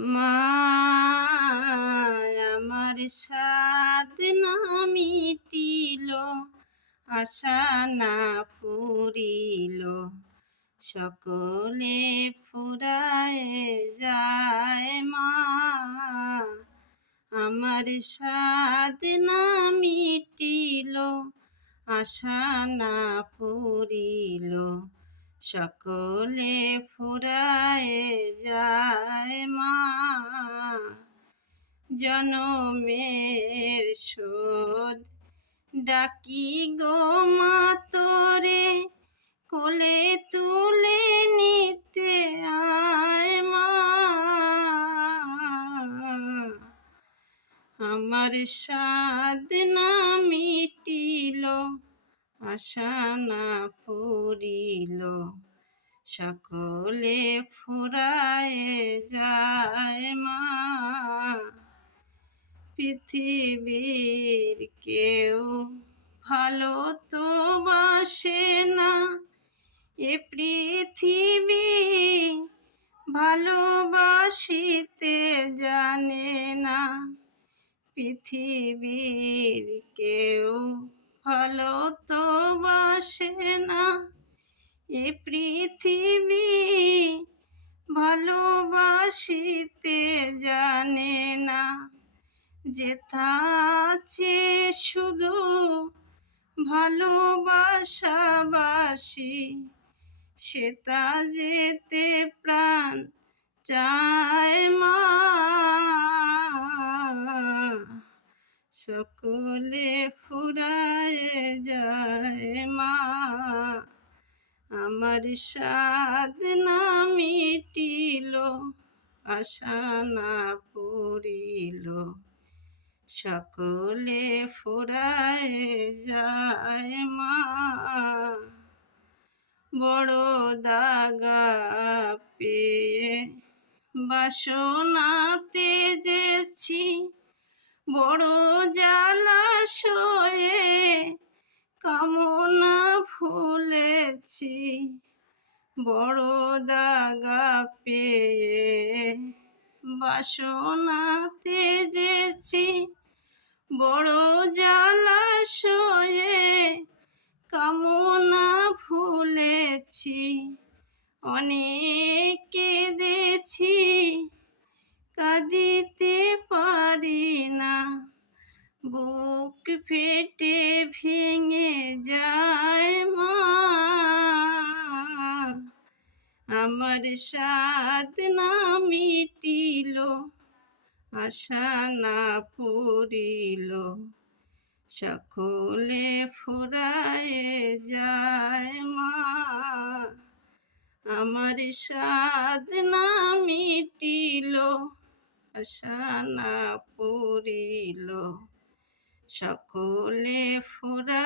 মা আমার সাদ না মিটিল, আশা না পুরিল সকলে ফুরায় যায় মা, আমার সাদ না মিটিল, আশা না পুরিল সকলে ফুরায় যায় মা। জনমের শোধ ডাকি গো মা তোরে, কোলে তুলে নিতে আয় মা। আমার সাদ না মিটিল আশা না পড়িল সকলে ফুরায় যায় মা। পৃথিবীর কেউ ভালো তো বাসে না, এ পৃথিবী ভালোবাসিতে জানে না। পৃথিবীর কেউ ভালো তো বাসে না। এ পৃথিবী ভালোবাসিতে জানে না। যেথা আছে শুধু ভালোবাসাবাসি সেটা যেতে প্রাণ চায় মা সকলে ফুরায় যায় মা। আমার সাদ না মিটিল, আশা না পড়িল। সকলে ফুরায় যায় মা। বড় দাগা পেয়ে বাসনাতে বড় জালাশয়ে কামনা ফুলেছি বড় দাগা পেয়ে বাসনা তেজেছি বড় জালাশয়ে কামনা ফুলেছি অনেক বুক ফেটে ভেঙে যায় মা। আমার সাদ না মিটিল, আশা না পড়িল। সকলে ফুরায় যায় মা। আমার সাদ না মিটিল, আশা না পড়িল। সকলে ফুরায়